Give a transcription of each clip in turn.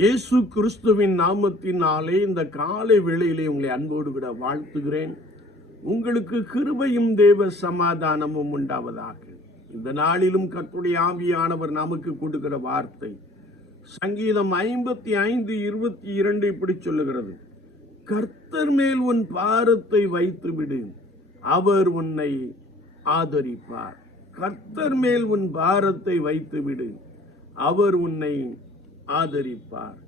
இயேசு கிறிஸ்துவின் நாமத்தினாலே இந்த காலை வேளையிலே உங்களை அன்போடு விட வாழ்த்துகிறேன். உங்களுக்கு கிருபையும் தேவ சமாதானமும் உண்டாவதாக. இந்த நாளிலும் கத்துடைய ஆவியானவர் நமக்கு கொடுக்கிற வார்த்தை. சங்கீதம் ஐம்பத்தி ஐந்து இருபத்தி இரண்டு இப்படி சொல்லுகிறது. கர்த்தர் மேல் உன் பாரத்தை வைத்து விடு அவர் உன்னை ஆதரிப்பார். கர்த்தர் மேல் உன் பாரத்தை வைத்து விடு அவர் உன்னை ஆதரிப்பார்.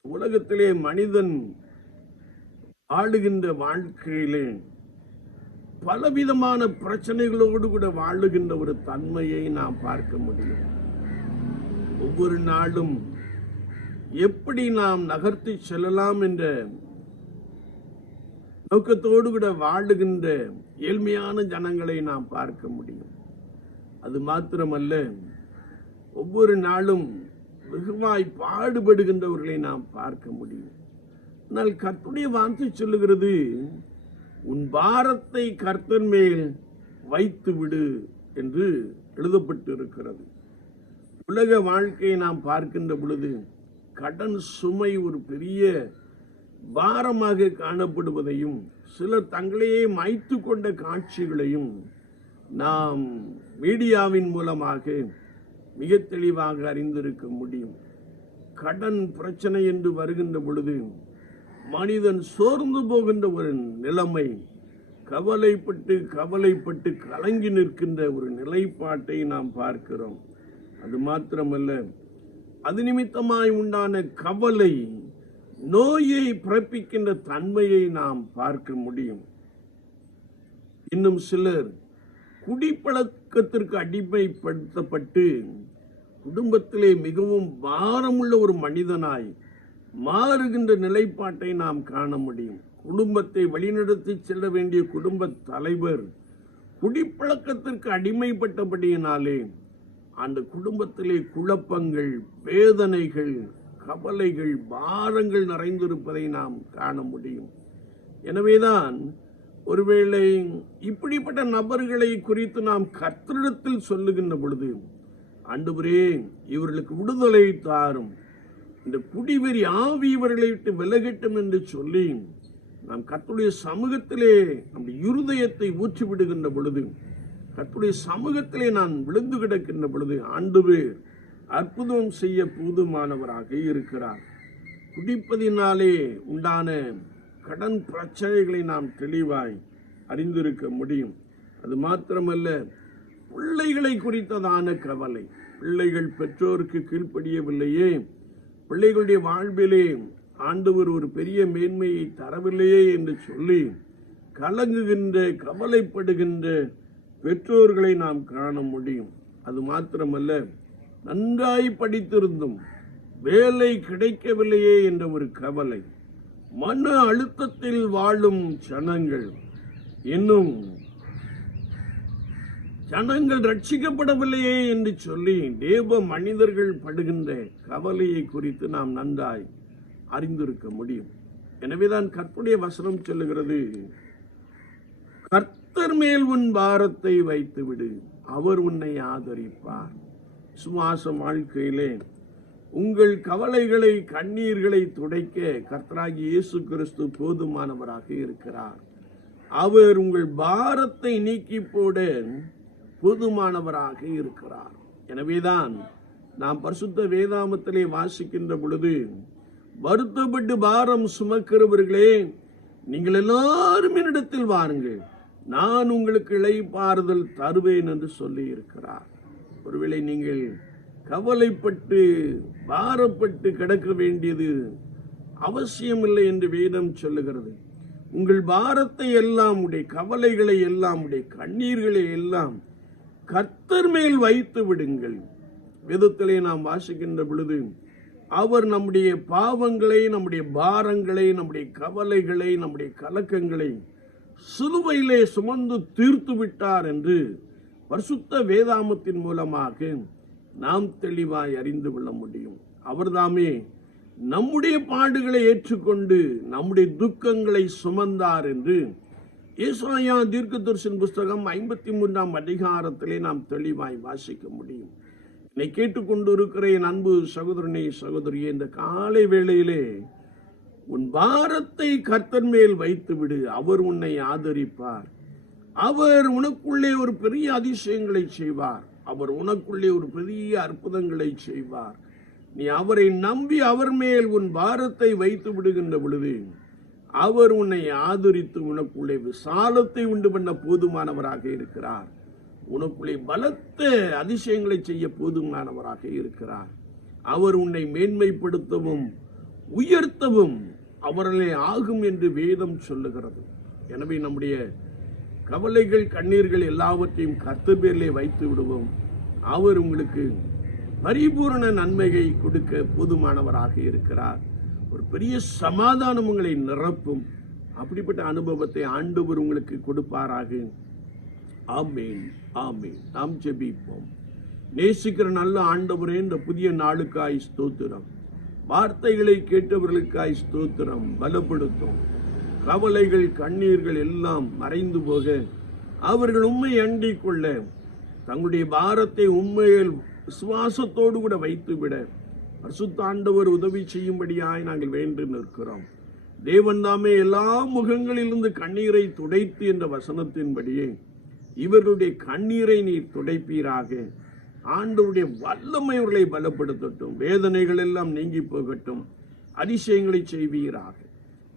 உலகத்திலே மனிதன் ஆளுகின்ற வாழ்க்கையிலே பலவிதமான பிரச்சனைகளோடு கூட வாழுகின்ற ஒரு தன்மையை நாம் பார்க்க முடியும். ஒவ்வொரு நாளும் எப்படி நாம் நகர்த்தி செல்லலாம் என்ற நோக்கத்தோடு கூட வாழுகின்ற ஏழ்மையான ஜனங்களை நாம் பார்க்க முடியும். அது மாத்திரமல்ல ஒவ்வொரு நாளும் வெகுவாய் பாடுபடுகின்றவர்களை நாம் பார்க்க முடியும். ஆனால் கர்த்தருடைய வார்த்தை சொல்லுகிறது உன் பாரத்தை கர்த்தன் மேல் வைத்து விடு என்று எழுதப்பட்டு இருக்கிறது உலக வாழ்க்கையை நாம் பார்க்கின்ற பொழுது கடன் சுமை ஒரு பெரிய பாரமாக காணப்படுவதையும் சிலர் தங்களையே மாய்த்து கொண்ட காட்சிகளையும் நாம் மீடியாவின் மூலமாக மிக தெளிவாக அறிந்திருக்க முடியும். கடன் பிரச்சனை என்று வருகின்ற பொழுது மனிதன் சோர்ந்து போகின்ற ஒரு நிலைமை கவலைப்பட்டு கவலைப்பட்டு கலங்கி நிற்கின்ற ஒரு நிலைப்பாட்டை நாம் பார்க்கிறோம். அது மாத்திரமல்ல அது நிமித்தமாய் உண்டான கவலை நோயை பிறப்பிக்கின்ற தன்மையை நாம் பார்க்க முடியும். இன்னும் சிலர் குடிப்பழக்கத்திற்கு அடிமைப்படுத்தப்பட்டு குடும்பத்திலே மிகவும் பாரமுள்ள ஒரு மனிதனாய் மாறுகின்ற நிலைப்பாட்டை நாம் காண முடியும். குடும்பத்தை வழிநடத்தி செல்ல வேண்டிய குடும்ப தலைவர் குடிப்பழக்கத்திற்கு அடிமைப்பட்டபடியினாலே அந்த குடும்பத்திலே குழப்பங்கள் வேதனைகள் கவலைகள் பாரங்கள் நிறைந்திருப்பதை நாம் காண முடியும். எனவேதான் ஒருவேளை இப்படிப்பட்ட நபர்களை குறித்து நாம் கர்த்தரிடத்தில் சொல்லுகின்ற பொழுது ஆண்டவரே இவர்களுக்கு விடுதலை தாரும். இந்த குடிவெறி ஆவி இவர்களை விட்டு விலகட்டும் என்று சொல்லி நாம் கத்துடைய சமூகத்திலே நம்முடைய இருதயத்தை ஊற்றி விடுகின்ற பொழுது கத்துடைய சமூகத்திலே நான் விழுந்து கிடக்கின்ற பொழுது ஆண்டுவே அற்புதம் செய்ய போதுமானவராக இருக்கிறார். குடிப்பதினாலே உண்டான கடன் பிரச்சனைகளை நாம் தெளிவாய் அறிந்திருக்க முடியும். அது மாத்திரமல்ல பிள்ளைகளை குறித்ததான கவலை. பிள்ளைகள் பெற்றோருக்கு கீழ்ப்படியவில்லையே. பிள்ளைகளுடைய வாழ்விலே ஆண்டவர் ஒரு பெரிய மேன்மையை தரவில்லையே என்று சொல்லி கலங்குகின்ற கவலைப்படுகின்ற பெற்றோர்களை நாம் காண முடியும். அது மாத்திரமல்ல நன்றாய் படித்திருந்தும் வேலை கிடைக்கவில்லையே என்ற ஒரு கவலை. மன அழுத்தத்தில் வாழும் ஜனங்கள் இன்னும் ஜனங்கள் ரட்சிக்கப்படவில்லையே என்று சொல்லி தேவ மனிதர்கள் படுகின்ற கவலையை குறித்து நாம் நன்றாய் அறிந்திருக்க முடியும். எனவேதான் கற்புடைய வசனம் சொல்லுகிறது கர்த்தர் மேல் உன் பாரத்தை வைத்துவிடு அவர் உன்னை ஆதரிப்பார். சுவாச வாழ்க்கையிலே உங்கள் கவலைகளை கண்ணீர்களை துடைக்க கர்த்தராகி இயேசு கிறிஸ்து போதுமானவராக இருக்கிறார். அவர் உங்கள் பாரத்தை நீக்கி போட போதுமானவராக இருக்கிறார். எனவேதான் நாம் பரிசுத்த வேதாமத்திலே வாசிக்கின்ற பொழுது வருத்தப்பட்டு பாரம் சுமக்கிறவர்களே நீங்கள் எல்லாரும் என்னிடத்தில் வாருங்கள். நான் உங்களுக்கு இளைப்பாறுதல் தருவேன் என்று சொல்லி இருக்கிறார் ஒருவேளை நீங்கள் கவலைப்பட்டு பாரப்பட்டு கிடக்க வேண்டியது அவசியமில்லை என்று வேதம் சொல்லுகிறது. உங்கள் பாரத்தை எல்லாம் உடைய கவலைகளை எல்லாம் உடைய கண்ணீர்களை எல்லாம் கர்த்தர் மேல் வைத்து விடுங்கள். வேதத்திலே நாம் வாசிக்கின்ற பொழுது அவர் நம்முடைய பாவங்களை நம்முடைய பாரங்களை நம்முடைய கவலைகளை நம்முடைய கலக்கங்களை சிலுவையிலே சுமந்து தீர்த்து விட்டார் என்று பரிசுத்த வேதாமத்தின் மூலமாக நாம் தெளிவாய் அறிந்து கொள்ள முடியும். அவர்தாமே நம்முடைய பாடுகளை ஏற்றுக்கொண்டு நம்முடைய துக்கங்களை சுமந்தார் என்று ஏசாயா தீர்க்கதரிசன் புஸ்தகம் ஐம்பத்தி மூன்றாம் அதிகாரத்திலே நாம் தெளிவாய் வாசிக்க முடியும். என்னை கேட்டுக்கொண்டு இருக்கிற என் அன்பு சகோதரனே சகோதரியே இந்த காலை வேளையிலே உன் பாரத்தை கர்த்தர் மேல் வைத்துவிடு. அவர் உன்னை ஆதரிப்பார். அவர் உனக்குள்ளே ஒரு பெரிய அதிசயங்களை செய்வார். அவர் உனக்குள்ளே ஒரு பெரிய அற்புதங்களை செய்வார். நீ அவரை நம்பி அவர் மேல் உன் பாரத்தை வைத்து விடுகின்ற பொழுது அவர் உன்னை ஆதரித்து உனக்குள்ளே விசாலத்தை உண்டு பண்ண போதுமானவராக இருக்கிறார். உனக்குள்ளே பலத்த அதிசயங்களை செய்ய போதுமானவராக இருக்கிறார். அவர் உன்னை மேன்மைப்படுத்தவும் உயர்த்தவும் அவர்களே ஆகும் என்று வேதம் சொல்லுகிறது. எனவே நம்முடைய கவலைகள் கண்ணீர்கள் எல்லாவற்றையும் கர்த்த பேரிலே வைத்து விடுவோம். அவர் உங்களுக்கு பரிபூரண நன்மையை கொடுக்க போதுமானவராக இருக்கிறார். ஒரு பெரிய சமாதானம் உங்களை நிரப்பும். அப்படிப்பட்ட அனுபவத்தை ஆண்டவர் உங்களுக்கு கொடுப்பாராக. ஆமேன் ஆமேன். நாம் ஜெபிப்போம். நேசிக்கிற நல்ல ஆண்டவரே இந்த புதிய நாளுக்காய் ஸ்தோத்திரம். வார்த்தைகளை கேட்டவர்களுக்காய் ஸ்தோத்திரம். பலப்படுத்தும். கவலைகள் கண்ணீர்கள் எல்லாம் மறைந்து போக அவர்கள் உண்மை அண்டிக் கொள்ள தங்களுடைய பாரத்தை உண்மையில் விசுவாசத்தோடு கூட வைத்துவிட அசுத்தாண்டவர் உதவி செய்யும்படியாய் நாங்கள் வேண்டு நிற்கிறோம். தேவன் தாமே எல்லா முகங்களிலிருந்து கண்ணீரை துடைத்து என்ற வசனத்தின்படியே இவர்களுடைய கண்ணீரை நீர் துடைப்பீராக. ஆண்டவருடைய வல்லமை இவர்களை பலப்படுத்தட்டும். வேதனைகள் எல்லாம் நீங்கி போகட்டும். அதிசயங்களை செய்வீராக.